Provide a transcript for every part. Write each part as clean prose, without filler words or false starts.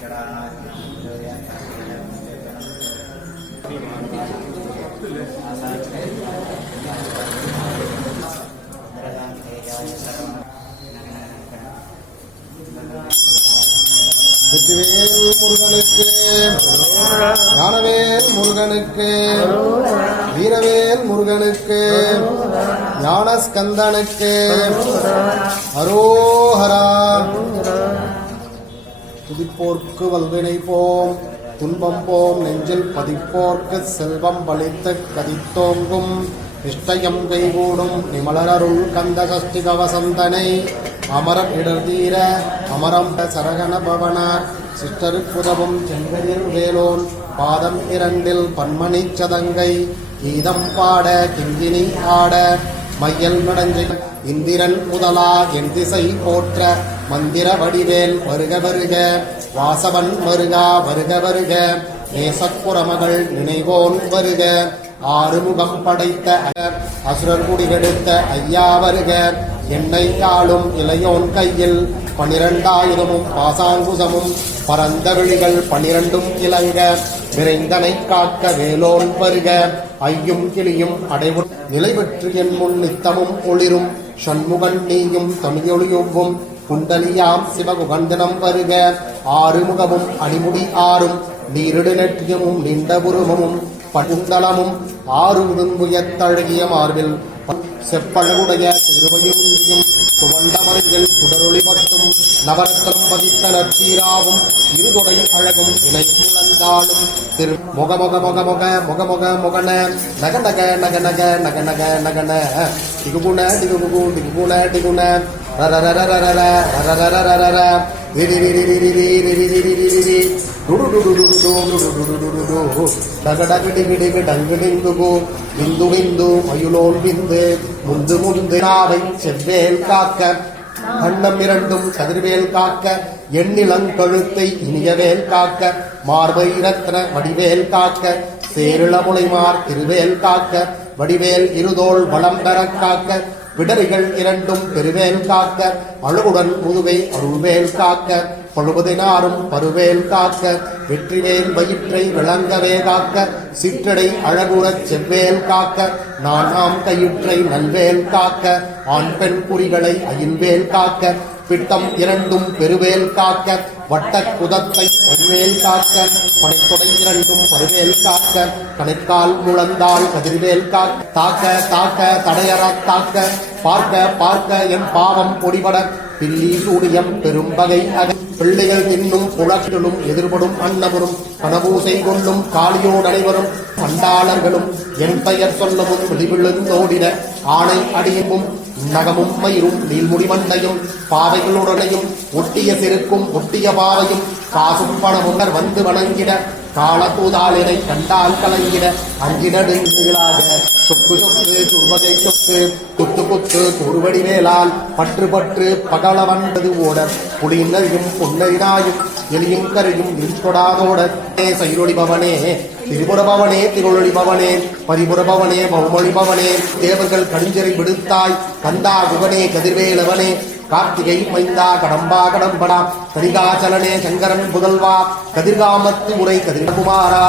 வெற்றிவேல் முருகனுக்கு, ஞானவேல் முருகனுக்கு, வீரவேல் முருகனுக்கு, ஞானஸ்கந்தனுக்கு அரோஹரா. துதிப்போர்க்கு வல்வினை போம், துன்பம் போம், நெஞ்சில் பதிப்போர்க்கு செல்வம் பளித்து கதித்தோங்கும், இஷ்டயம் கைகூடும் நிமலருள் கந்த சஷ்டி கவசந்தனை, அமரம் இடர்தீர அமரம் சரகண பவனார் சிஷ்டருக்குதவும் செங்கதிர் வேலோன் பாதம் இரண்டில் பன்மணி சதங்கை, கீதம் பாட கிங்கினி ஆட மையல் நடஞ்சை, இந்திரன் முதலா என் திசை போற்ற மந்திர வடிவேல் வருக வருக, வாசவன் வருகா வருக வருக, நேசப்புறமகள் நினைவோன் வருக, ஆறுமுகம் படைத்த அசுரர் குடிகெடுத்த ஐயா வருக, என்னை ஆளும் இளையோன் கையில் 12,000 பாசாங்குசமும் பரந்த விழிகள் 12 இலங்க, விரைந்தனை காக்க வேலோன் வருக, ஐயும் கிளியும் அடைவு நிலை பெற்று என் முன் நித்தமும் ஒளிரும், சண்முகன் நீயும் தமிழொழியொவ்வும் குண்டலியாம் சிவகுகந்தனம் வருக, ஆறுமுகமும் அணிமுடி ஆறும் நீரிடு நெற்றியமும் நீண்ட புருவமும் பகுந்தளமும் ஆறு உடும்புயத்தழகிய மார்பில் செப்பழகுடைய திருவையும் சுவண்டமருங்கில் சுடரொளி பட்டும் நவரத்தம் பதித்த நற்சீராவும் இருதொடை அழகும் இணை முழந்தாலும் திரு முக முக முக முக முக முக முகன நக நக நக நக நக நக நகன திகுகுண திகுகு திகுகுண திகுண மயுலோன் விந்து முந்து முந்து நாவை செவ்வேல் காக்க, கண்ணம் இரண்டும் கதிர்வேல் காக்க, எண்ணிலங்கழுத்தை இனியவேல் காக்க, மார்பை ரத்ன வடிவேல் காக்க, சேரிளமுலைமார் திருவேல் காக்க, வடிவேல் இருதோள் வளம் பெற காக்க, விடரிகள் இரண்டும் பெருவேல் காக்க, அழுகுடன் முதுவை அருள்வேல் காக்க, பழுவதினாரும் பருவேல் காக்க, வெற்றிவேல் வயிற்றை விளங்கவே காக்க, சிற்றடை அழகுறச் செவ்வேல் காக்க, நானாம் கயிற்றை நல்வேல் காக்க, ஆண் பெண் குறிகளை அயில்வேல் காக்க, பிட்டம் இரண்டும் பெருவேல் காக்க, வட்ட குதத்தை வடிவேல் காக்க, பனைத்தொடை இரண்டும் பருவேல் காக்க, கணைக்கால் முழந்தாள் கதிர்வேல் காக்க, தாக்க தாக்க தடையற தாக்க, பார்க்க பார்க்க என் பாவம் பொடிபட, பில்லி சூடியம் பெரும்பகை அக, பிள்ளைகள் தின்னும் புலக்களும் எதிர்படும் அன்னவரும் கனபூசை கொள்ளும் காளியோடு அனைவரும் பண்டாளர்களும் என் பெயர் சொல்லவும் விழிவிழுந்தோடின, ஆணை அடியும் நகமும் மயிரும் நீள்முடி மண்டையும் பாவைகளுடனையும் ஒட்டிய செருக்கும் ஒட்டிய பாவையும் காசும் பணமும் வந்து வணங்கிட, காலத்தூதாளினை கண்டால் கலங்கிட, அஞ்சினடுங்களாக சொக்கு சொக்கு சுர்வகை சொக்கு குத்து குத்து கூறுவடி மேலால் பற்று பற்று பகலவன்றது ஓட, புலியினரையும் பொன்னரினாயும் எலியும் கரையும் இருந்தொடாதோட, சைரொழிபவனே திரிபுரபவனே திருளொழிபவனே பரிபுரபவனே பௌமொழிபவனே, தேவர்கள் கடிஞ்சரை விடுத்தாய் கந்தா குகனே கதிர்வேலவனே, கார்த்திகை மைந்தா கடம்பா கடம்படா கரிகாச்சலனே சங்கரன் புதல்வா, கதிர்காமத்து முறை கதிர்குமாரா,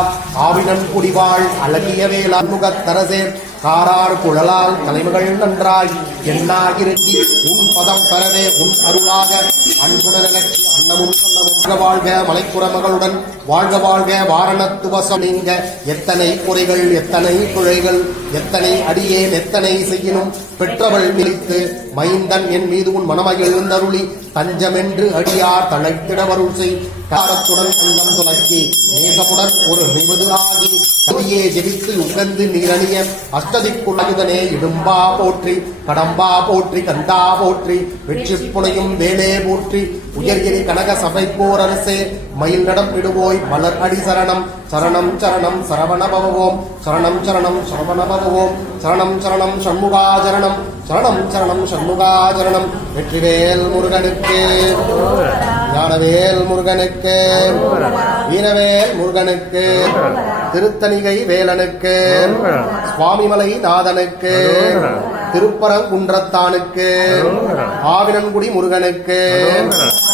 ஆவினன் குடிவாள் அழகிய வேலாமுகத்தரசே, காரார் குழலால் தலைமகள் நன்றாய் எண்ணாகிருந்தி, உன் பதம் பெறவே உன் அருளாக அன்புணர்ச்சி அன்னமும் சொன்னமும் வாழ்க, மலைப்புறமகளுடன் வாழ்க வாழ்க, வாரணத்து வசம் நீங்க, எத்தனை குறைகள் எத்தனை குழைகள் எத்தனை அடியேன் எத்தனை செய்யினும் பெற்றவள் மிளித்து, மைந்தன் என் மீது உன் மனமகிழ்ந்தருளி தஞ்சமென்று அடியார் தழைத்திடவருள் செய், காரத்துடன் அங்கம் துலக்கி நேசமுடன் ஒரு நிமிது ஆகி கதியே ஜெபித்து உகந்து நீரணிய, அஷ்டதிக்குள்ளயுதனே இடும்பா போற்றி கடம்பா போற்றி கண்டா போற்றி, வெற்றி புனையும் வேலே போற்றி, உயர்கிரி கனக சபை போரரசே, மயில் நடம் விடுவோய் மலர் அடி சரணம் சரணம் சரணம் சரவண பவவோம், சரணம் சரணம் சரவண பவவோம், சரணம் சரணம் சண்முகாச்சரணம் சரணம் சரணம் சண்முகாச்சரணம். வெற்றிவேல் முருகனுக்கு, ஞானவேல் முருகனுக்கு, வீரவேல் முருகனுக்கு, திருத்தணிகை வேலனுக்கு, சுவாமிமலை நாதனுக்கு, திருப்பரங்குன்றத்தானுக்கு, ஆவினன்குடி முருகனுக்கு,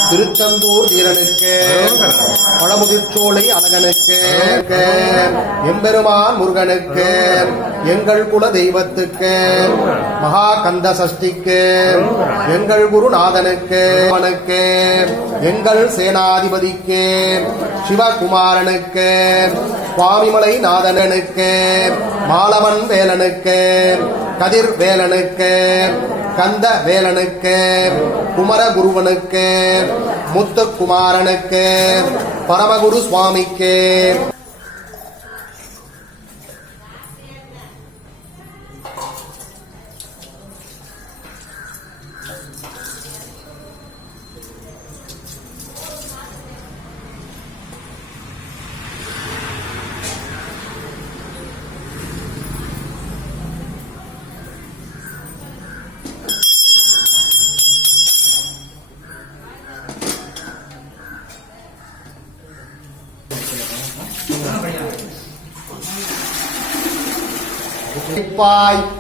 திருச்செந்தூர் வீரனுக்கு, பழமுதிர்ச்சோலை அழகனுக்கு, எம்பெருமான் முருகனுக்கு, எங்கள் குல தெய்வத்துக்கு, மகா கந்த சஷ்டிக்கு, எங்கள் குருநாதனுக்கு, எங்கள் சேனாதிபதிக்கு, சிவகுமாரனுக்கு, சுவாமிமலை நாதனுக்கு, மாலவன் வேலனுக்கு, கதிர் வேலனுக்கு, கந்த வேலனுக்கு, குமரகுருவனுக்கு, முத்துக்குமாரனுக்கு, பரமகுரு சுவாமிக்கு,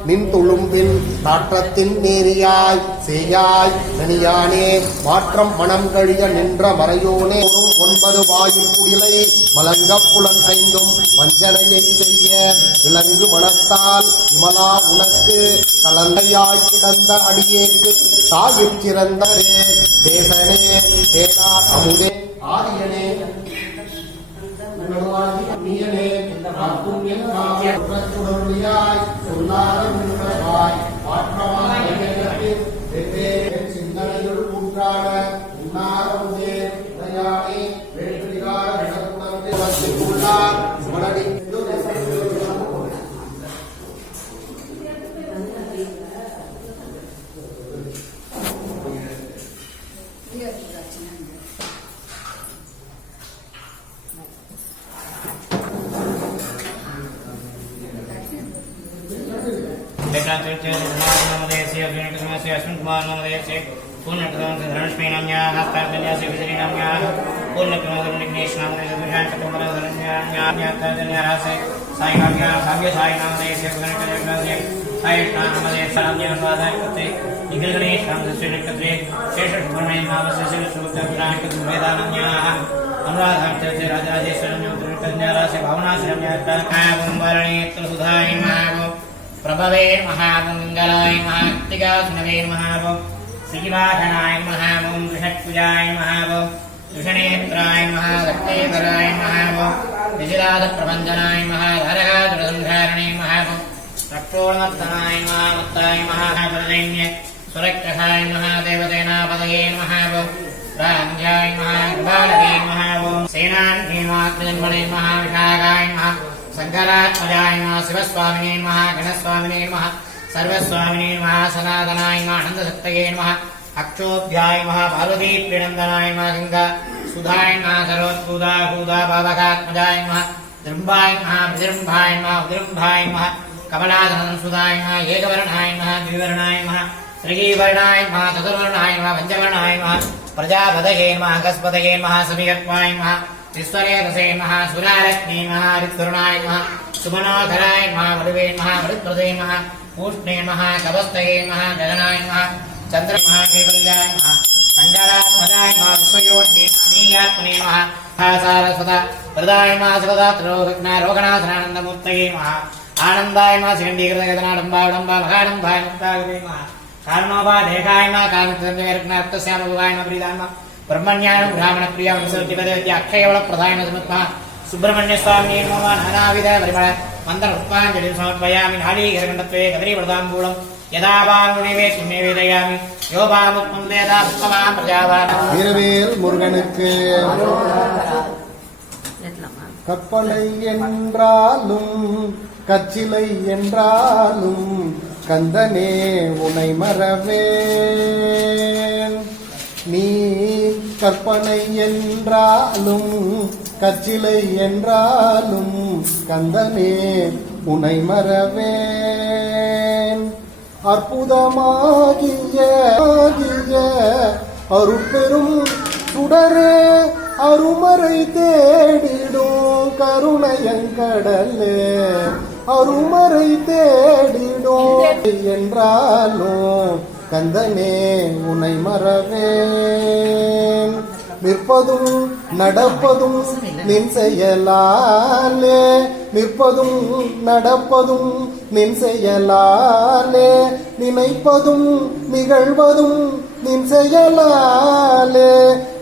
நின் துளும்பில் நாற்றத்தின் நேரியாய் சேயாய் நனியானே மாற்றம் மனம் கழிய நின்ற மறையோனே 9 வாயில் குடிலை மலங்க புலன் 5 வஞ்சனையை செய்ய இளங்கு மனத்தால் விமலா உனக்கு கலந்தையாய் கிடந்த அடியேக்கு தாயிற் சிறந்தரே தேசனே தேனா அமுதே ஆரியனே நீயனே சிந்தனையுள் ஊற்றாட உன்னாரமுதே உடையானே வேற்றிகார உள்ளார் மனடி प्रभवे महामंगलाय महाक्तिकास्नवे महावो श्रीवाहनाय महावो विषत्पुजाय महावो विषनेत्राय महारक्तेकराय महावो विजिराधप्रबन्धनाय महाधरहाधुरसंधारणे महावो रक्षोणमर्दनाय महामत्ताय महाभरदैन्य सुरक्षसाय महादेवतेनापदये महावो राञ्जाय महाकृपालवे महावो सेनान्ये महाकृजन्मणे महाविशाखाय महा शंकरात्मजाय नमः शिवस्वामिने नमः गणस्वामिने नमः सर्वस्वामिने नमः सनातनाय नमः आनन्दशक्तये नमः अक्षोभ्याय नमः पार्वतीप्रियनन्दनाय नमः गंगा सुधाय नमः सर्वोत्कूदा बाबकात्मजाय नमः दृम्भाय नमः विजृम्भाय नमः उदृम्भाय नमः कमलाधनसुधाय नमः एकवर्णाय नमः द्विवर्णाय नमः श्रीवर्णाय नमः चतुर्वर्णाय नमः पञ्चवर्णाय नमः प्रजापतये नमः अगस्पतये नमः समियत्वाय नमः विश्वरेतसे नमः सुरालक्ष्मी नमः ऋतुर्णाय नमः सुमनोधराय नमः वरुवे नमः वरुप्रदे नमः पूष्णे नमः कवस्तये नमः गगनाय नमः चन्द्रमः केवल्याय नमः सङ्गरात्मजाय नमः विश्वयोनिने नमः नीयात्मने नमः सारस्वता वरदाय नमः रोगनाथनानन्दमूर्तये नमः आनन्दाय नमः श्रीण्डीकृतगदनाडम्बाडम्बा महाडम्बाय मुक्तागवे नमः कारणोपादेकाय नमः कामितसंजयरत्नार्थस्यामभुवाय नमः प्रीदाय नमः ब्रह्मण्याय ब्राह्मण प्रिया विसर्जिपदे अक्षयवल प्रधान नमः सुब्रह्मण्य स्वामी नमः नानाविध परिमळ मंत्र पुष्पाञ्जलिं समर्पयामि नालीकरण्डत्वे कदरी प्रदाम्बूलं यदा वाङ्मुनिवे सुन्ने वेदयामि यो वामुक्तं वेदा पुष्पवान् प्रजावान् வீரவேல் முருகனுக்கு கற்பனை என்றாலும் கச்சிலை என்றாலும் கந்தனே உனை மறவேன் நீ கற்பனை என்றாலும் கச்சிலை என்றாலும் கந்தனே உனை மறவேன் அற்புதமாகிய அருட்பெரும் சுடரே அருமறை தேடிடும் கருணையங்கடலே அருமறை தேடிடும் என்றாலும் கந்தனே உனை மறவேன். நிற்பதும் நடப்பதும் நின் செயலாலே, நிற்பதும் நடப்பதும் நின் செயலாலே, நினைப்பதும் நிகழ்வதும் நின் செயலாலே,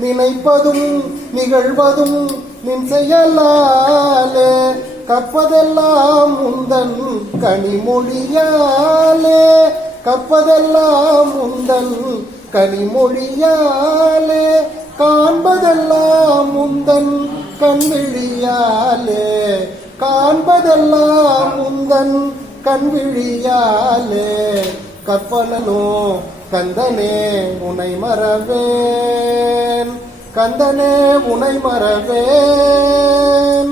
நினைப்பதும் நிகழ்வதும் நின் செயலாலே, கற்பதெல்லாம் உந்தன் கனிமொழியாலே, கற்பதெல்லாம் உந்தன் கனிமொழியாலே, காண்பதெல்லாம் உந்தன் கண்விழியாலே, காண்பதெல்லாம் உந்தன் கண்விழியாலே, கற்பனோ கந்தனே உனை மறவேன், கந்தனே உனை மறவேன்,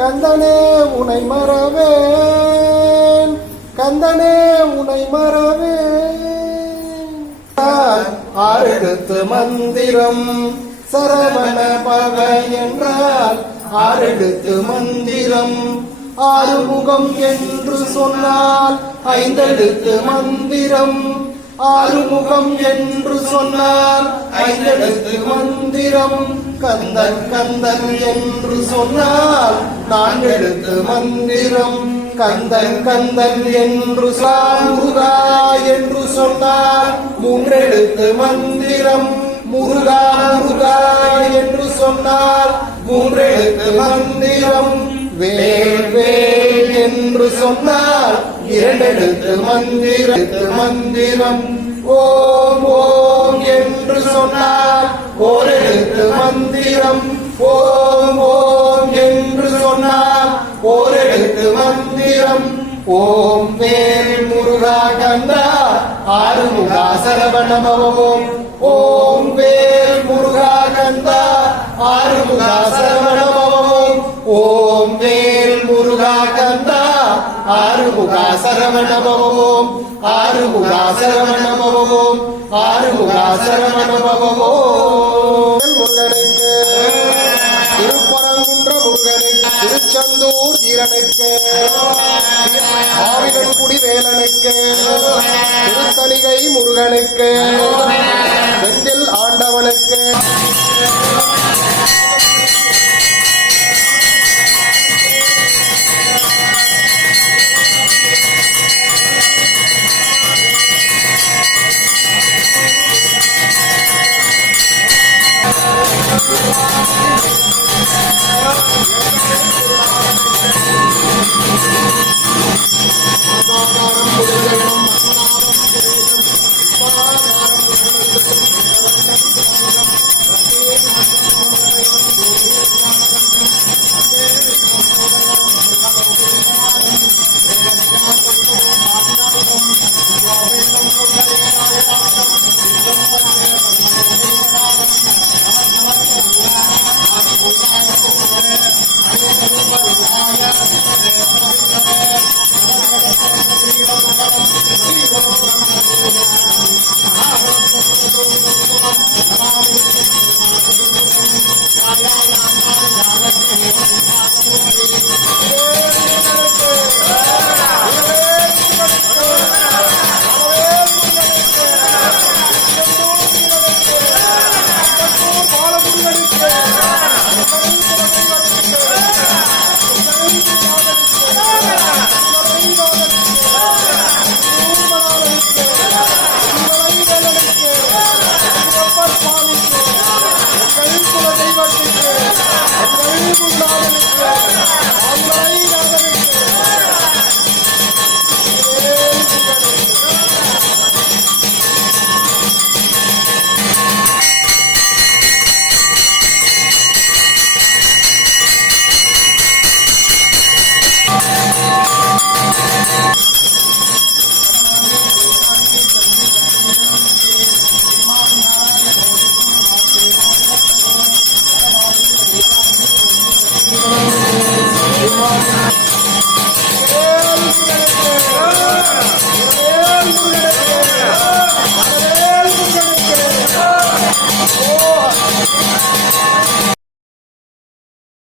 கந்தனே உனை மறவேன், கந்தனே உனை மறவேன். ஆறெழுத்து மந்திரம் சரவண பவ என்றால் ஆறெழுத்து மந்திரம், ஆறுமுகம் என்று சொன்னால் ஐந்தெழுத்து மந்திரம், ஆறுமுகம் என்று சொன்னால் ஐந்தெழுத்து மந்திரம், கந்தன் கந்தன் என்று சொன்னால் நான்கெழுத்து மந்திரம், கந்தன் கந்தன் என்று முருகா என்று சொன்னால் மூன்றெழுத்து மந்திரம், முருகா முருகா என்று சொன்னால் மூன்றெழுத்து மந்திரம், வேல் வேல் என்று சொன்னால் இரண்டெழுத்து மந்திரம், ஓம் ஓம் என்று சொன்னால் ஓரெழுத்து மந்திரம், ஓம் ஓம் என்று சொன்னால் ஓரெழுத்து மந்திரம், ஓம் வேல் முருகா கந்தா ஆறுமுகா சரவண பவம், ஓம் வேல் முருகா கந்தா ஆறுமுகா சரவண பவம், ஓம் வேல் முருகா கந்தா ஆறுமுகா சரவண பவம், ஆறுமுகா சரவண பவம், ஆறுமுகா சரவண பவம். முருகனுக்கு திருப்பரங்குன்ற முருகனுக்கு, திருச்செந்தூர் வீரனுக்கு, ஆவினன்குடி வேலனுக்கு, திருத்தணிகை முருகனுக்கு, செந்தில் ஆண்டவனுக்கு, தெய்வத்திற்கு